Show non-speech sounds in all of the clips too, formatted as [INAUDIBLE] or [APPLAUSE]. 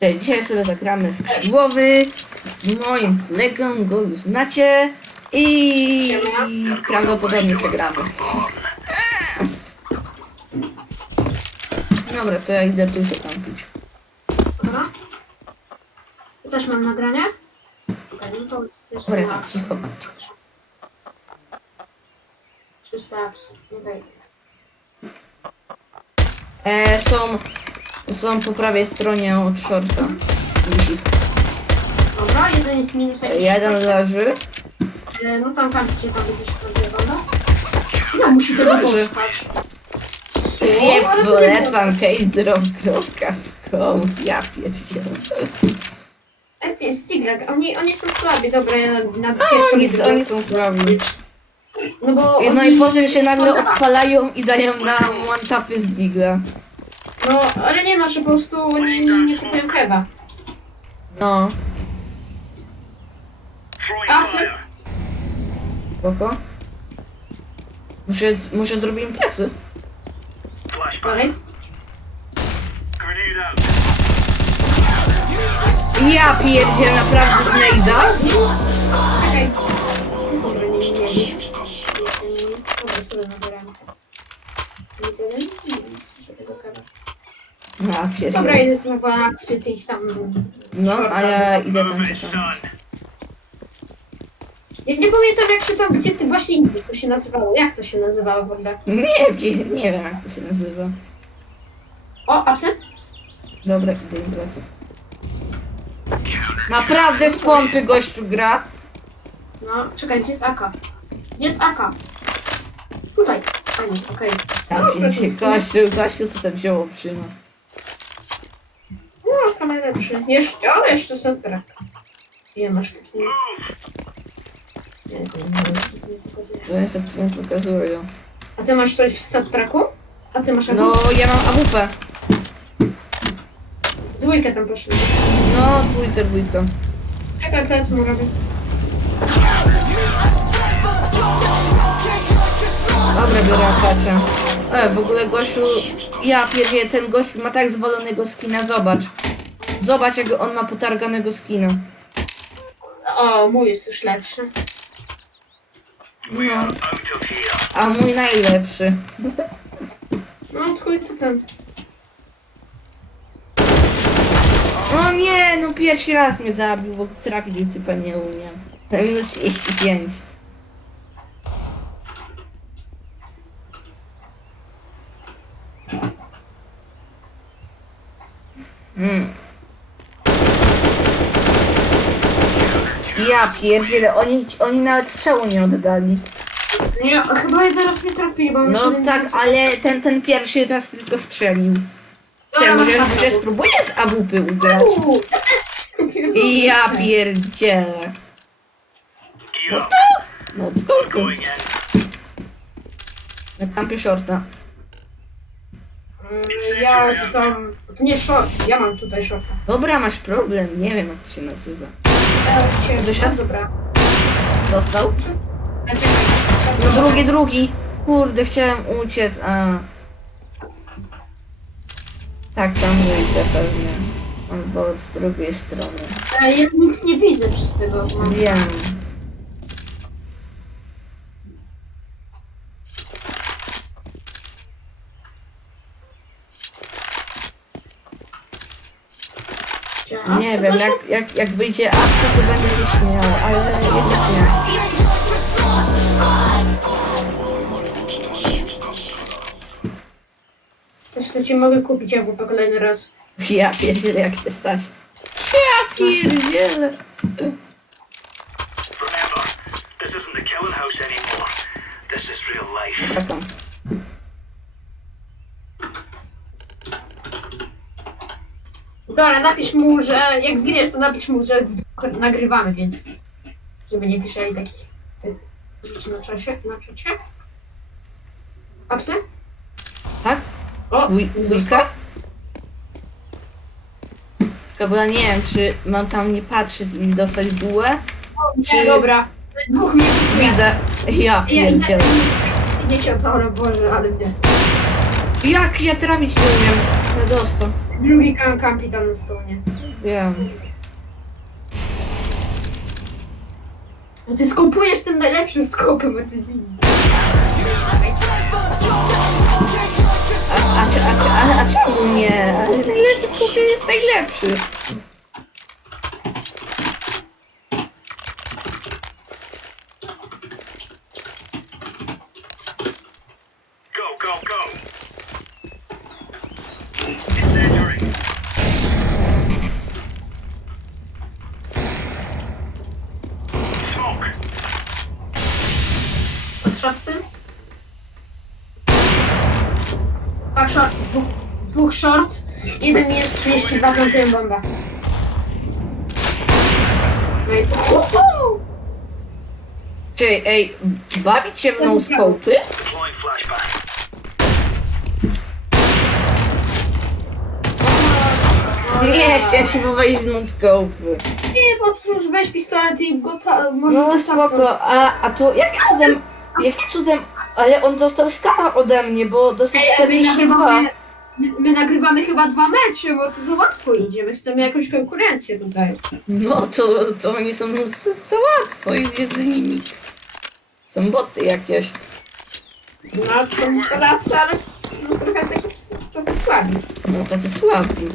Cześć, dzisiaj sobie zagramy skrzydłowy z moim kolegą, go już znacie i prawdopodobnie przegramy. Dobra, to ja idę tu się kampić. Dobra. Ja też mam nagranie. Okej, no to jest Dobra, tak, cicho. 300 apps. Nie wejdę. E, są, są po prawej stronie od shorta. Dobra, jeden jest minus jakiś Jeden 16. leży. E, No tam kampicie tam gdzieś to wygląda. No musi tego Dobrze. powstać. Co? Nie Ale to nie polecam kejdrop.com. Ja pierdzielę. E, ty, Stiglek, oni, oni są słabi, dobra, ja na, na pierwszą Oni, oni są słabi. No bo No oni, i potem się nagle odpalają i dają na one-tapy z digla. No, ale nie no, że po prostu nie, nie, nie kupują kewa. No, Apsy? spoko. Muszę, muszę zrobić im plecy. Dalej. Ja pierdziel naprawdę Snake'a. Czekaj. Ja Dobra, idę znowu na akcję, ty idź tam. No, a ja idę tam czekam. Ja nie pamiętam jak się tam, gdzie ty właśnie indziej to się nazywało. Jak to się nazywało w ogóle? Nie wiem, nie wiem jak to się nazywa. O, apsy? Dobra, idę im plecy. Naprawdę z pompy gościu gra. No, czekaj, gdzie jest AK? Gdzie jest AK? Tutaj. A nie, okej. Pierdziel, gościu, gościu, co sobie wziął przyma. No, kamerę lepszy. Jeszcze, o, jeszcze setra. Nie masz taki... Nie, nie, nie, nie pokazuję. To jest jak mi pokazują. A ty masz coś w stat tracku? A ty masz? No, ja mam AWP. Dwójkę tam proszę. No, dwójkę, dwójkę. Czekaj, plec mu robię. Dobra, biorę akacie. E, w ogóle gościu, ja pierdzie, ten gość ma tak zwalonego skina, zobacz. Zobacz, jak on ma potarganego skina. O, mój jest już lepszy. No. A mój najlepszy. No, twój to ten. O nie, no pierwszy raz mnie zabił, bo trafić typa nie umiem. Na minus 35. Hmm. Ja pierdzielę, oni, oni nawet strzału nie oddali. Nie, chyba jeden raz mnie trafili, bo No siedem tak, tysięcy- ale ten, ten pierwszy raz tylko strzelił. Dobra, Ten, może, może spróbuję z AWP ugrać. Uuu, ja też. I ja pierdzielę. No to... No skąd? Na kampie shorta. Mm, Ja rzucam... To nie short, ja mam tutaj shorta. Dobra, masz problem, nie wiem jak to się nazywa. Cię? Dobra. Dostał? No drugi, drugi. Kurde, chciałem uciec, a... Tak, tam wyjdę pewnie. Albo z drugiej strony. E, Ja nic nie widzę przez tego. Wiem. A, Nie wiem, jak, jak, jak wyjdzie akcja, to będę się śmiał, ale jednak nie. Coś to ci mogę kupić AWP kolejny raz. Ja pierdzielę, jak cię stać. Ja pierdzielę. Dobra, napisz mu, że jak zginiesz, to napisz mu, że w- nagrywamy, więc żeby nie pisali takich tych rzeczy na czasie, na czacie. Apsy? Tak? O? Tylko bo ja nie wiem, czy mam tam nie patrzeć i dostać bułę. Nie, dobra. Dwóch mnie. Widzę. Ja Ja idę, pierdzielę. idę cię o Boże, ale nie. Jak ja trafić nie umiem? Ja dostał. Drugi kam kampi tam na stołnie. Wiem. No Ty skopujesz tym najlepszym skopem, a ty winny. A, a, a, a, a czemu nie? Ale najlepszy skupień jest najlepszy. Go, go, go. Incendiary. Smoke. Shortsy? Tak, short. Dwóch, dwóch short. Jeden minus 32, plantuję bombę. No i Uhu! Czyli, ej, bawić się mną? Deploying flashbang. Nie, ja się pobawić mną skopy. Nie, po prostu już weź pistolet i go ta, No go spoko, a, a to jakim cudem, jakim cudem, ale on dostał skala ode mnie, bo dostał Ej, a my 42. nagrywamy, my, my nagrywamy chyba dwa mecze, bo to za łatwo idzie. My chcemy jakąś konkurencję tutaj. No to, to oni są za, za łatwo i nimi. Są boty jakieś. No, to są Polacy, ale s- no, trochę takie, s- tacy słabi. No tacy słabi.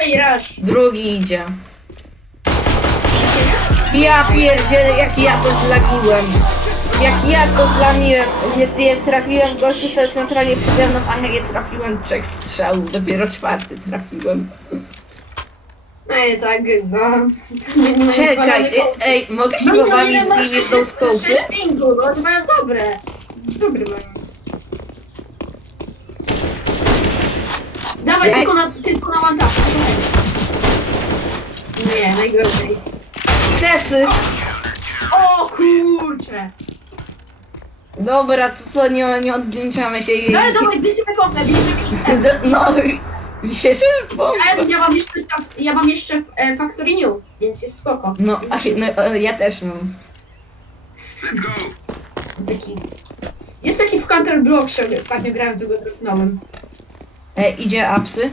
Ej, Rush! Drugi idzie. Ja pierdzielę, jak ja to zlagiłem. Jak ja to zlamiłem. Nie, nie trafiłem gościu sobie centralnie przede mną, a ja nie trafiłem trzech strzałów. Dopiero czwarty trafiłem. No i tak, no... Nie, Czekaj, ej, ej mogę się pobawić z nimi w tą skopy? 6 pingu, no oni mają dobre. Dobre mają. Dawaj tylko na, tylko na one tap. Nie, najgorzej. Tecy! O kurcze! Dobra, to co, nie, nie odliczamy się jej. No ale dawaj, bierzemy pompę, bierzemy XM. [LAUGHS] D- No, się szybko. Ale ja mam jeszcze, ja mam jeszcze e, Factory New, więc jest spoko. No, a, no, e, ja też mam. Taki... Jest taki w Counter Block, że ostatnio grałem, tego dropnąłem. E, idzie apsy.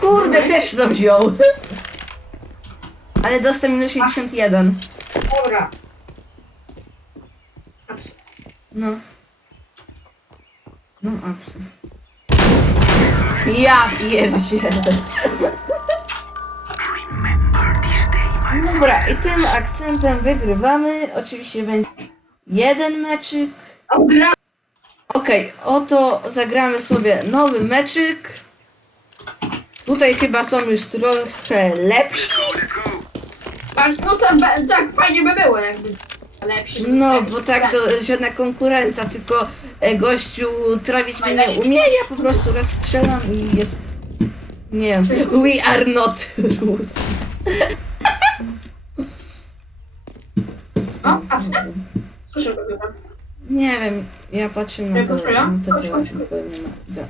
Kurde, też to wziął. [LAUGHS] Ale dostał minus 61. Dobra. Abs- No. No, apsy. Ja pierdzielę. Dobra, i tym akcentem wygrywamy. Oczywiście będzie jeden meczyk. Od razu Okej, oto zagramy sobie nowy meczyk. Tutaj chyba są już trochę lepsi. No to, be- tak, fajnie by było jakby lepszy. No, bo tak to żadna konkurencja, tylko e, gościu trawić mnie nie umie, ja po prostu raz strzelam i jest... Nie wiem, we are not Rus. O, absent? Słyszę go chyba. Nie wiem, ja patrzę na Ja to, proszę, na to, chodź, tylko nie ma. Da.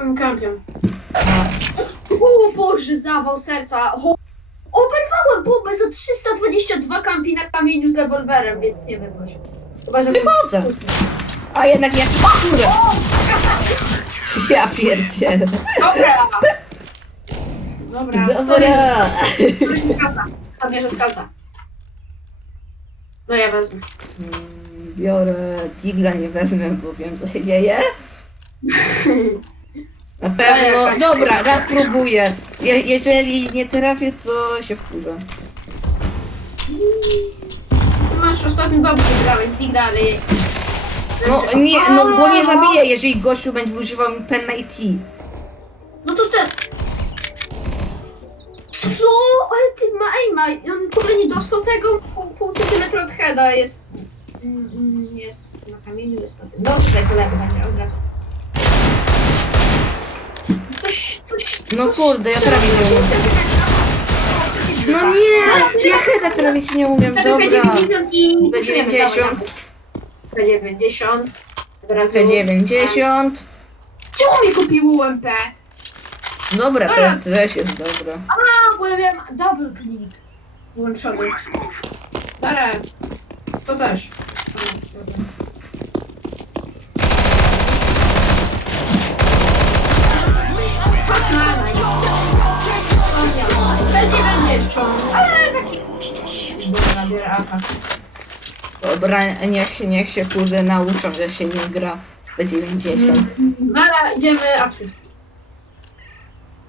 Mm, kampion. Boże, zawał serca. Ho- Oberwałem bombę za 322 kampi na kamieniu z rewolwerem, więc nie wychodź. Chyba, że Wychodzę. A jednak jak... Kurde! Ja pierdzielę. Dobra! Dobra. Dobra. To bierze skauta. To bierze skauta. No ja wezmę. Biorę Tigla, nie wezmę, bo wiem co się dzieje. [LAUGHS] Na pewno. jakaś- Dobra, raz próbuję. Je, jeżeli nie trafię, to się wkurzę. Masz ostatnio dobrze grałeś, Digla, ale... No nie, no go nie zabiję, jeżeli gościu będzie używał mi penalty. No to ten... Co? Ale ty ma aima. On w ogóle nie dostał tego pół, pół centymetra od heada. Jest... mm, mm, Jest na kamieniu, jest na tym. No tutaj po lewej będzie od razu. Coś, coś... No kurde, ja prawie nie umiem. No nie, ja chyba trafić nie umiem, dobra. P90 i... P90, P90. Od razu. P90. Czemu mi kupił UMP? Dobra, Dobra. to też jest dobra. A, bo ja miałem double click włączony. Dobra, to też. Ale taki... Dobra, niech się, niech się kurde nauczą, że się nie gra z P90. Dobra, idziemy apsy.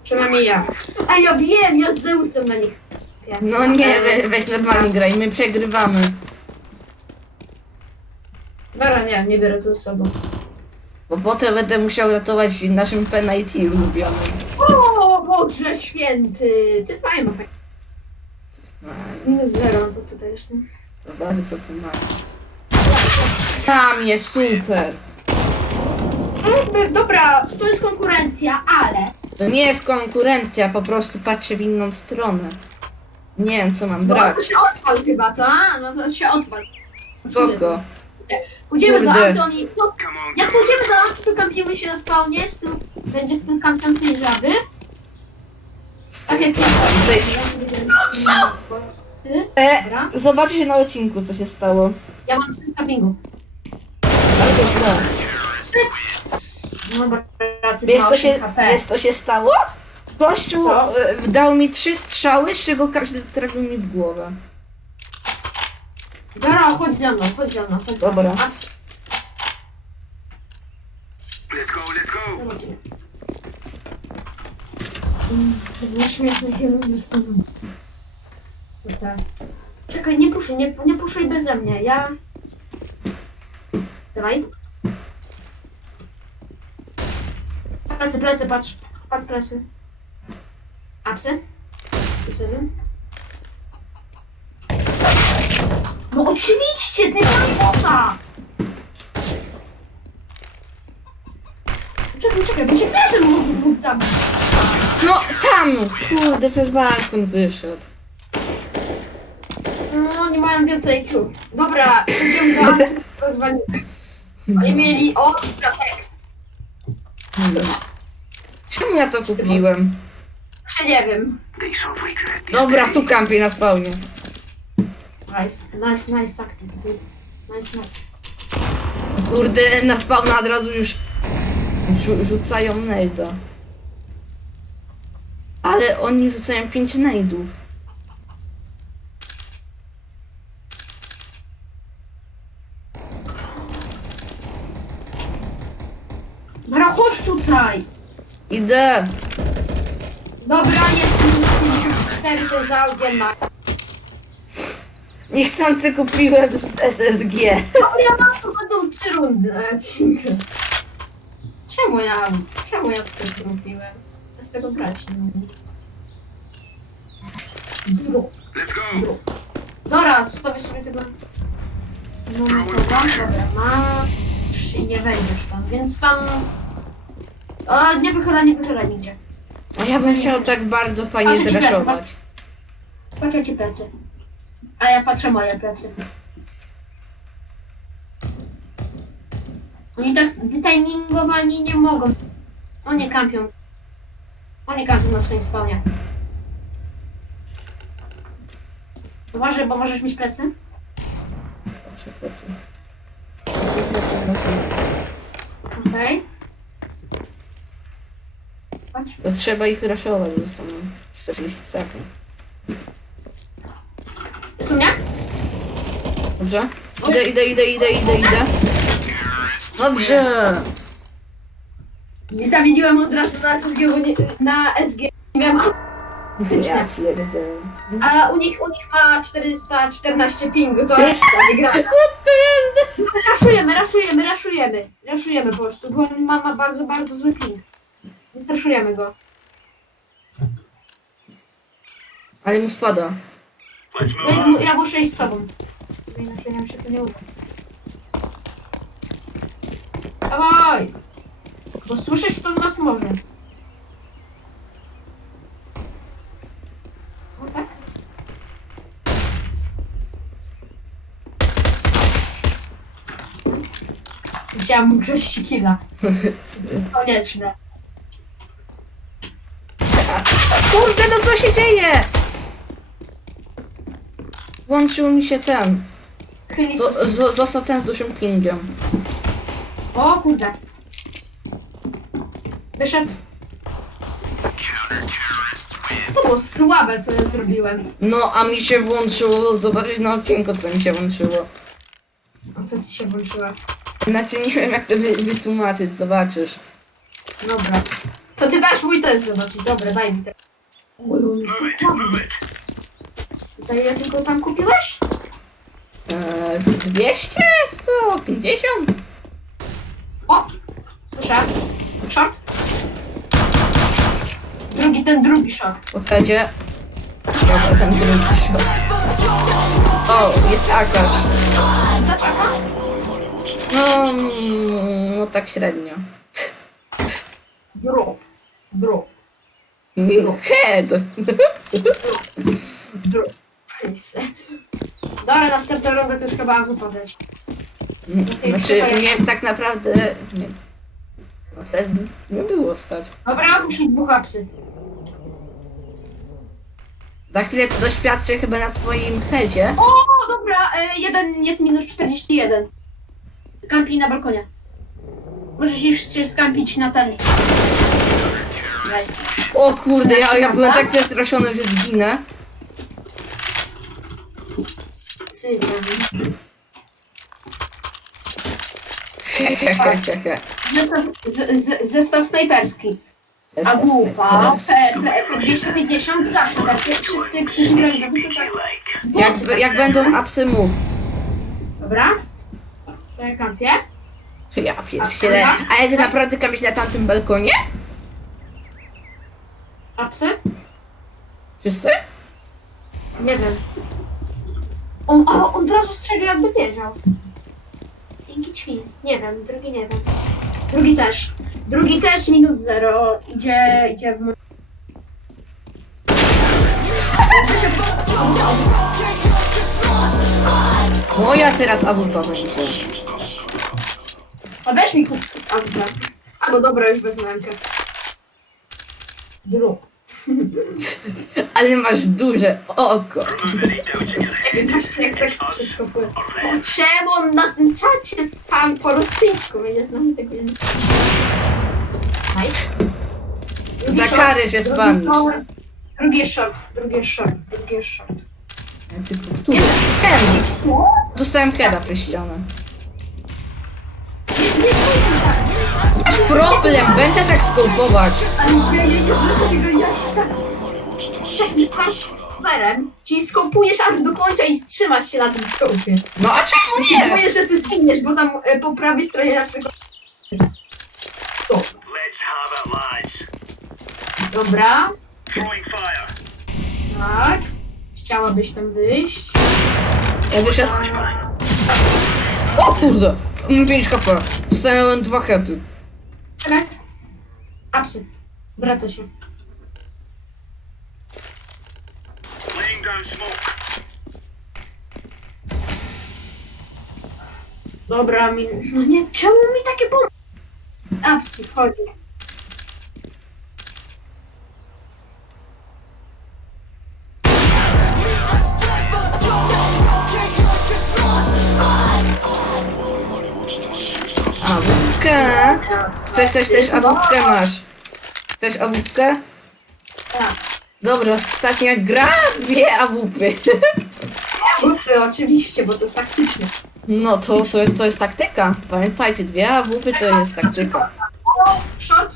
Przynajmniej ja. A ja wiem, ja z Zeusem na nich. No nie, we, weź normalnie graj, my przegrywamy. Dobra, nie, nie biorę Zeus z sobą. Bo potem będę musiał ratować naszym penalty ulubionym. O Boże święty! Ty fajnie fajnie. Minus zero, bo tutaj jestem. To bardzo pomaga. Tam jest super. Jakby, dobra, to jest konkurencja, ale... To nie jest konkurencja, po prostu patrzę w inną stronę. Nie wiem, co mam No brać. to się odpal chyba, co? A? No to się odpal. Kogo? Pójdziemy do Kurde. Antoni. To, jak pójdziemy do Antoni, to kampimy się na spawnie, z tym, będzie z tym kampem tej żaby. Tak jak ja. Ty? E, Dobra. zobaczcie na odcinku, co się stało. Ja mam 300 pingu. Ale to źle. Dobra, ty Wiesz, ma co się, 8 HP. wiesz, co się stało? Gościu Co? e, dał mi trzy strzały, z czego każdy trafił mi w głowę. Dobra, chodź ze mną, chodź ze mną, chodź Dobra. ze mną. Abs- Let's go, let's go. Mm, Było śmieszne, kiedy zostawiam. Tutaj. Czekaj, nie puszczaj, nie, nie puszczaj beze mnie, ja... Dawaj. Plecy, plecy, patrz. Patrz plecy. Apsy. Jest jeden. No oczywiście, ty bota! Czekaj, czekaj, bo cię flashem mógł, mógł zabić. No tam! Kurde, przez balkon wyszedł. No, nie mają więcej IQ. Dobra, idziemy do Anty, rozwalimy. Oni mieli... O, tak. Czemu ja to kupiłem? Czy nie wiem. Dobra, tu kampię na spawnie. Nice, nice, nice acting. Nice, nice. Kurde, na spawna od razu już rzu- rzucają nejda. Ale oni rzucają 5 nejdów. Dobra, chodź tutaj. Idę. Dobra, jest minus 54, to za augiem ma. Niechcący kupiłem z SSG. Dobra, to będą trzy rundy. Czemu ja, czemu ja to zrobiłem? Z tego grać nie mogę. Bro. Let's go. Dobra, wstawię sobie tego. No dobra, dobra, masz i nie wejdziesz tam, więc tam. O, nie wychyla, nie wychyla nigdzie. A ja bym chciał tak bardzo fajnie Patrzę ci plecy, zraszować. Patrzę ci plecy. A ja patrzę moje plecy. Oni tak wytimingowani nie mogą. Oni kampią. Oni kampią na swoim spawnie. Uważaj, bo możesz mieć plecy. Okej. Patrz. To trzeba ich raszować, zostaną 40 sekund. Jest u mnie? Dobrze? Idę, idę, idę, idę, idę, idę. Dobrze. Zamieniłem od razu na SSG, bo nie, na SG. Nie wiem, Ja pierdzielę. a u nich, u nich ma 414 pingu, to jest wygrana. [LAUGHS] Co to jest? Raszujemy, raszujemy, raszujemy. Raszujemy po prostu, bo on ma, ma bardzo, bardzo zły ping. Więc raszujemy go. Ale mu spada. Ja, idę- ja muszę iść z tobą. Bo Inaczej nam się to nie uda. Dawaj! Bo słyszeć to nas może. O tak? Nice. Chciałam grać killa. [LAUGHS] Konieczne. Kurde, no co się dzieje? Włączył mi się ten. Chyli... zo- zo- został ten z dużym pingiem. O kurde. Wyszedł. To było słabe, co ja zrobiłem. No, a mi się włączyło, zobaczyć na odcinku, co mi się włączyło. A co ci się włączyło? Znaczy, nie wiem, jak to wy- wytłumaczyć, zobaczysz. Dobra. To ty dasz mój też zobaczyć. Dobra, daj mi te. O, ale on jest tak ładny. Za ile tylko tam kupiłeś? Eee, 200? 150? O! Słyszę. Short. Drugi, ten drugi short. Po headzie. Dobra, ten drugi shot. O, jest. Dlaczego? No, mm, no tak średnio. Drop. Drop. Head. Drop. Dobra, następna runda to już chyba AWP leci. Znaczy, nie, tak naprawdę, nie. Stać by nie było stać. Dobra, musi dwóch apsy. Za chwilę to doświadczę chyba na swoim headzie. O, dobra, e, jeden jest minus 41. Kampi na balkonie. Możesz już się skampić na ten. Nice. O kurde, ja, ja byłem tak przestraszony, że zginę. Cygan. Hehehehe. Zestaw, z, z, zestaw snajperski. A głupa, P, P, P250 zawsze takie wszyscy, którzy grają za to tak. Jak, jak będą apsy move. Dobra. To ja kampię. Ja pierdzielę. Ale ty naprawdę kamiś na tamtym balkonie? Apsy? Wszyscy? Nie wiem. On, a, on od razu strzelił jakby wiedział. Dzięki cheese. Nie wiem, drugi nie wiem. Drugi też. Drugi też minus zero. Idzie, idzie w... Moja teraz AWP będzie. A weź mi kup. A, dobra. Albo dobra, już wezmę rękę. Druk. [LAUGHS] Ale masz duże oko. Właśnie jak tekst przeskakuje. O, czemu on na tym czacie spam po rosyjsku? My nie znamy tego języka. Nice. Drugi Za shot, karę się drugi spamisz. shot, Drugi shot, drugi shot, drugi? Ten. Co? Dostałem heada przez ścianę. Nie, nie znajdę tak. Problem, będę tak skołpować. Ale ja nie słyszę tego, ja się tak... Takim hardwarem, czyli skopujesz aż do końca i trzymasz się na tym skopie. No a czemu się nie? boję, że ty zginiesz, bo tam e, po prawej stronie na przykład... Co? Let's have it, lads. Dobra, Throwing fire. tak. Chciałabyś tam wyjść. Ja wyszedł. O kurde. Mam 5 HP. Dostałem dwa heady. Czekaj. Apsy. Wraca się. Down smoke. Dobra, mi... No nie, czemu mi takie bum... Apsy wchodzi. AWP. Chcesz też też AWP masz. Chcesz AWP? Tak. Dobra, ostatnia gra, dwie AWP. Grupy, oczywiście, bo to jest taktyczne. No to, to, to jest taktyka. Pamiętajcie, dwie AWP to jest taktyka. O, short.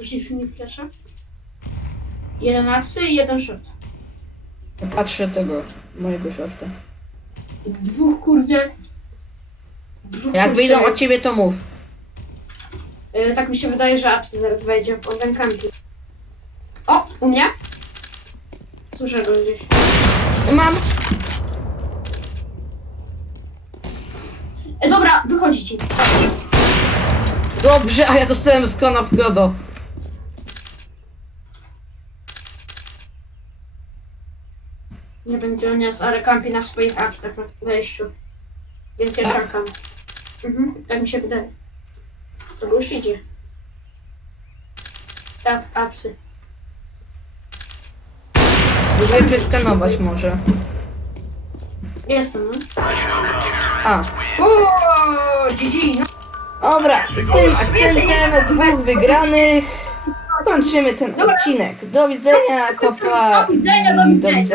Rzucisz mi fleszę? Jeden apsy i jeden short. Patrzę tego, mojego shorta. Dwóch kurde. Dwóch, Jak kurde. wyjdą od ciebie, to mów. Y, tak mi się wydaje, że apsy zaraz wejdzie. On ten kampi. O, u mnie? Słyszę go gdzieś. Mam. E, dobra, wychodzi ci. Dobrze, a ja dostałem z kona w godo. Nie będzie on jest, ale kampi na swoich apsach na wejściu. Więc ja Tak? czekam. Mhm, tak mi się wydaje. To już idzie. Tak, apsy. Żeby przeskanować może. Jestem, no. A, O, GG, no. dobra, tym akcentem dwóch wygranych kończymy ten Dobra. odcinek. Do widzenia, papa. Do widzenia, do widzenia.